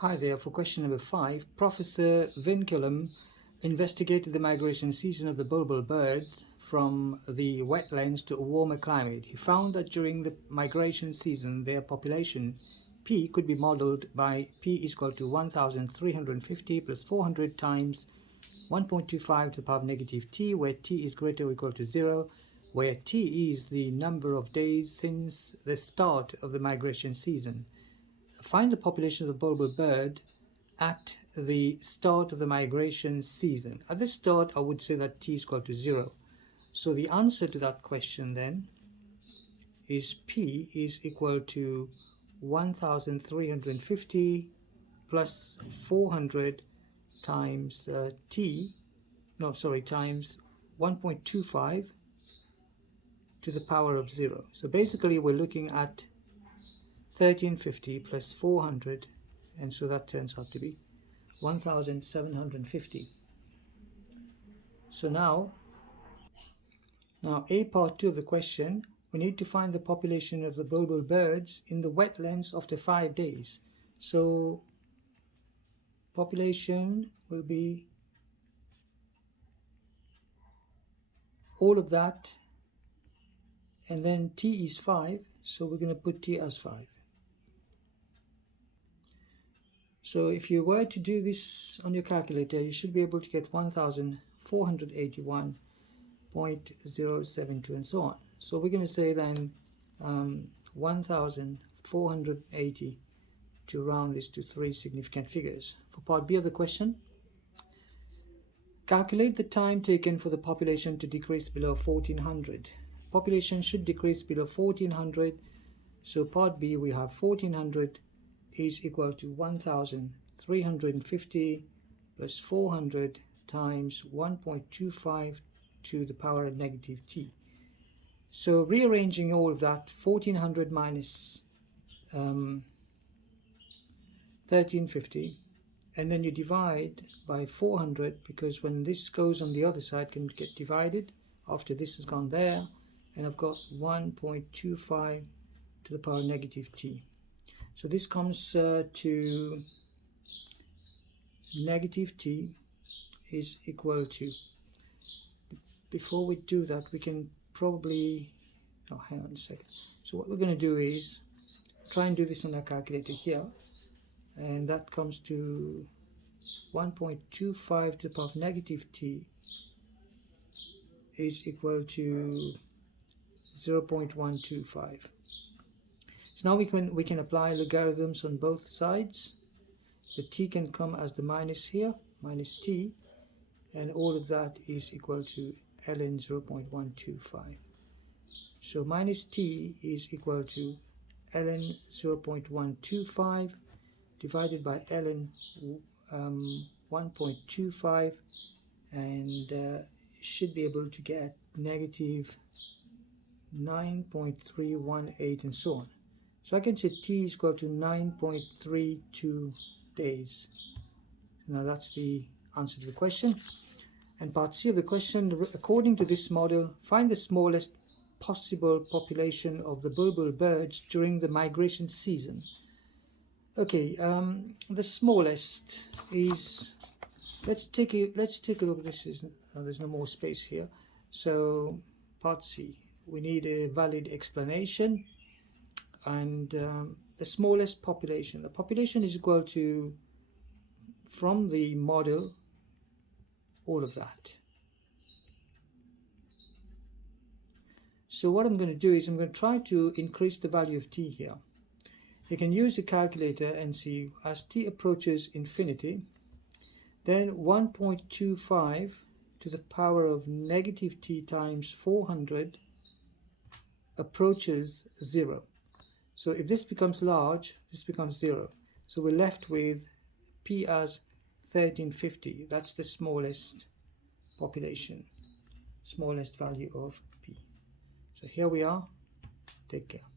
Hi there. For question number 5, Professor Vinculum investigated the migration season of the bulbul bird from the wetlands to a warmer climate. He found that during the migration season, their population P could be modeled by P is equal to 1350 plus 400 times 1.25 to the power of negative t, where t is greater or equal to 0, where t is the number of days since the start of the migration season. Find the population of the bulbul bird at the start of the migration season. At the start, I would say that t is equal to 0. So the answer to that question then is P is equal to 1350 plus 400 times times 1.25 to the power of 0. So basically we're looking at 1350 plus 400, and so that turns out to be 1750. So now A part 2 of the question, we need to find the population of the bulbul birds in the wetlands after 5 days. So population will be all of that, and then t is 5, so we're going to put t as 5. So if you were to do this on your calculator, you should be able to get 1481.072 and so on. So we're going to say then 1480 to round this to 3 significant figures. For part B of the question, calculate the time taken for the population to decrease below 1400. Population should decrease below 1400. So part B, we have 1400 is equal to 1350 plus 400 times 1.25 to the power of negative t. So rearranging all of that, 1400 minus 1350, and then you divide by 400, because when this goes on the other side can get divided after this has gone there, and I've got 1.25 to the power of negative t. So this comes to negative t is equal to, before we do that, we can probably, oh, hang on a second. So what we're going to do is try and do this on our calculator here, and that comes to 1.25 to the power of negative t is equal to 0.125. So now we can apply logarithms on both sides. The t can come as the minus here, minus t, and all of that is equal to ln 0.125. So minus t is equal to ln 0.125 divided by ln 1.25, and should be able to get negative 9.318 and so on. So I can say t is equal to 9.32 days. Now that's the answer to the question. And part C of the question, according to this model, find the smallest possible population of the bulbul birds during the migration season. Okay, the smallest is, let's take a look. This is there's no more space here. So part C, we need a valid explanation, and the smallest population. The population is equal to, from the model, all of that. So what I'm going to do is I'm going to try to increase the value of t here. You can use a calculator and see, as t approaches infinity, then 1.25 to the power of negative t times 400 approaches 0. So if this becomes large, this becomes 0. So we're left with p as 1350. That's the smallest population, smallest value of p. So here we are. Take care.